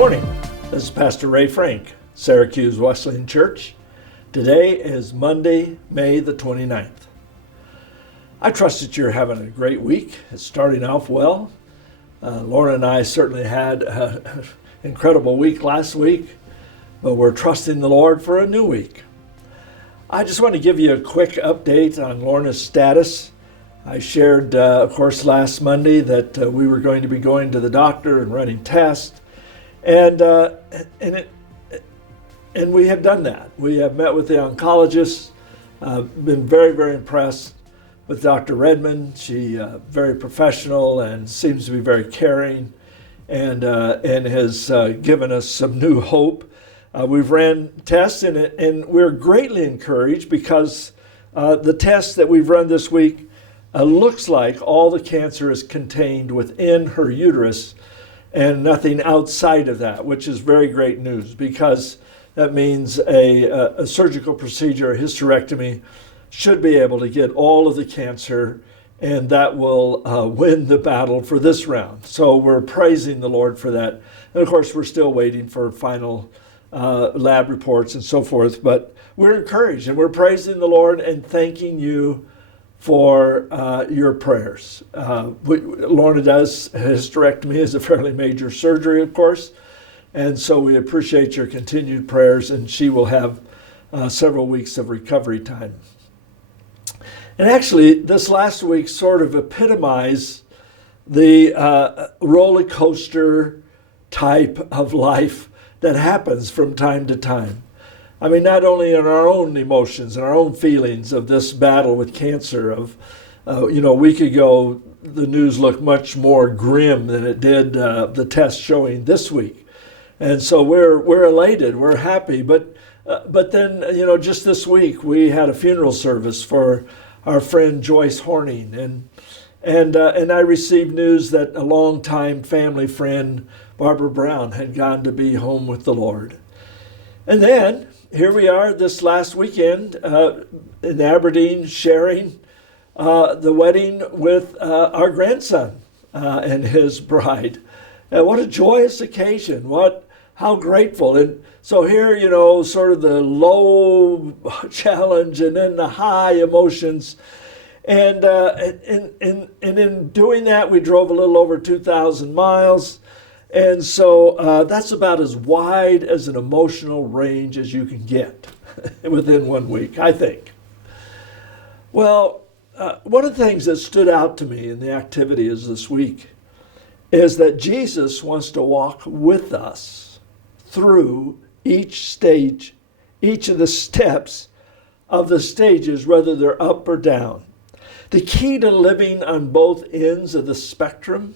Morning. This is Pastor Ray Frank, Syracuse Wesleyan Church. Today is Monday, May the 29th. I trust that you're having a great week. It's starting off well. Lauren and I certainly had an incredible week last week, but we're trusting the Lord for a new week. I just want to give you a quick update on Lorna's status. I shared, of course, last Monday that we were going to be going to the doctor and running tests. And we have done that. We have met with the oncologist, been very, very impressed with Dr. Redmond. She very professional and seems to be very caring and has given us some new hope. We've ran tests and we're greatly encouraged because the test that we've run this week looks like all the cancer is contained within her uterus and nothing outside of that, which is very great news because that means a surgical procedure, a hysterectomy, should be able to get all of the cancer, and that will win the battle for this round. So we're praising the Lord for that. And of course, we're still waiting for final lab reports and so forth, but we're encouraged and we're praising the Lord and thanking you for your prayers. Lorna does a hysterectomy is a fairly major surgery, of course, and so we appreciate your continued prayers, and she will have several weeks of recovery time. And actually, this last week sort of epitomized the roller coaster type of life that happens from time to time. I mean, not only in our own emotions and our own feelings of this battle with cancer, a week ago, the news looked much more grim than it did the test showing this week. And so we're elated, we're happy. But then, just this week, we had a funeral service for our friend Joyce Horning. And I received news that a longtime family friend, Barbara Brown, had gone to be home with the Lord. And then, here we are this last weekend in Aberdeen sharing the wedding with our grandson and his bride. And what a joyous occasion. How grateful. And so here, sort of the low challenge and then the high emotions. And in doing that, we drove a little over 2,000 miles. And so that's about as wide as an emotional range as you can get within 1 week, I think. Well, one of the things that stood out to me in the activities this week is that Jesus wants to walk with us through each stage, each of the steps of the stages, whether they're up or down. The key to living on both ends of the spectrum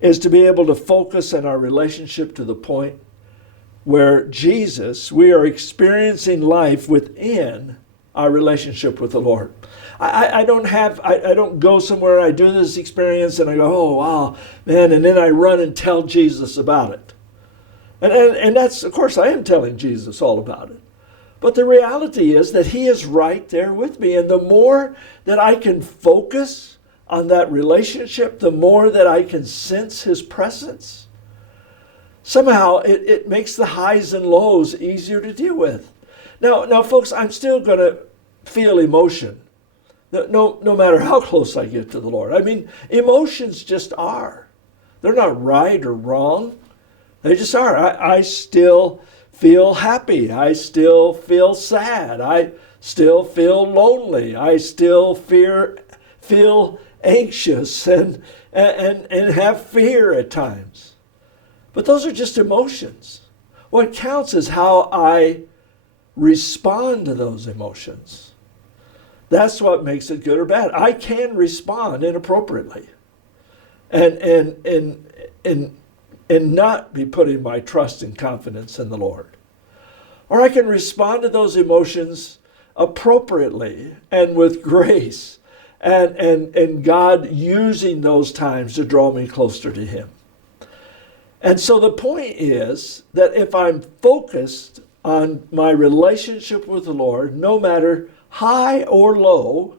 is to be able to focus on our relationship to the point where we are experiencing life within our relationship with the Lord. I don't go somewhere and I do this experience and I go, oh, wow, man, and then I run and tell Jesus about it. And that's, of course, I am telling Jesus all about it. But the reality is that he is right there with me. And the more that I can focus on that relationship, the more that I can sense his presence, somehow it makes the highs and lows easier to deal with. Now, folks, I'm still going to feel emotion, no matter how close I get to the Lord. I mean, emotions just are. They're not right or wrong. They just are. I still feel happy. I still feel sad. I still feel lonely. I still feel anxious and have fear at times. But those are just emotions. What counts is how I respond to those emotions. That's what makes it good or bad. I can respond inappropriately and not be putting my trust and confidence in the Lord. Or I can respond to those emotions appropriately and with grace. And God using those times to draw me closer to him. And so the point is that if I'm focused on my relationship with the Lord, no matter high or low,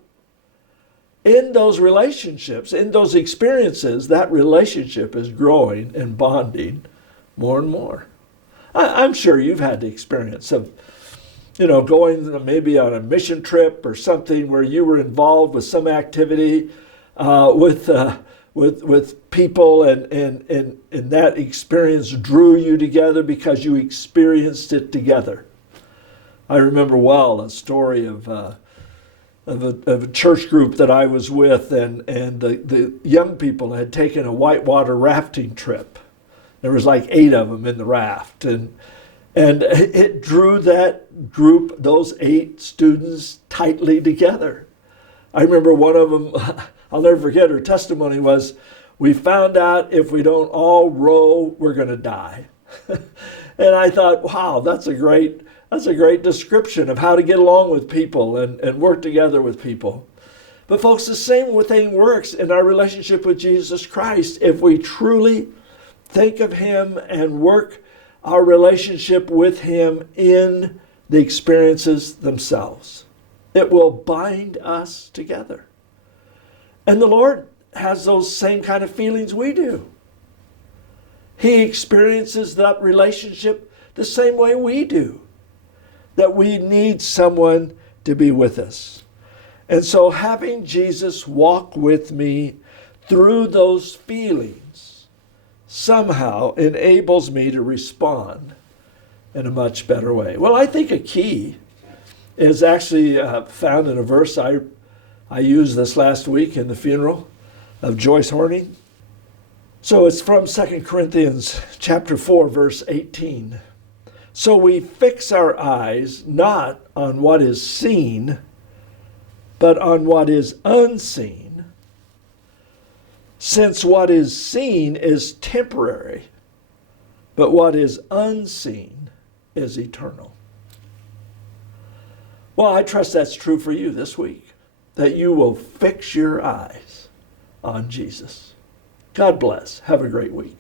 in those relationships, in those experiences, that relationship is growing and bonding more and more. I'm sure you've had the experience of, going maybe on a mission trip or something where you were involved with some activity with people, and that experience drew you together because you experienced it together. I remember well a story of a church group that I was with, and the young people had taken a whitewater rafting trip. There was like 8 of them in the raft, and it drew that group, those 8 students, tightly together. I remember one of them, I'll never forget, her testimony was, "We found out if we don't all row, we're going to die." And I thought, wow, that's a great description of how to get along with people and work together with people. But folks, the same thing works in our relationship with Jesus Christ. If we truly think of him and work our relationship with him in the experiences themselves, it will bind us together. And the Lord has those same kind of feelings we do. He experiences that relationship the same way we do, that we need someone to be with us. And so having Jesus walk with me through those feelings somehow enables me to respond in a much better way. Well, I think a key is actually found in a verse I used this last week in the funeral of Joyce Horning. So it's from 2 Corinthians chapter 4, verse 18. So we fix our eyes not on what is seen, but on what is unseen. Since what is seen is temporary, but what is unseen is eternal. Well, I trust that's true for you this week, that you will fix your eyes on Jesus. God bless. Have a great week.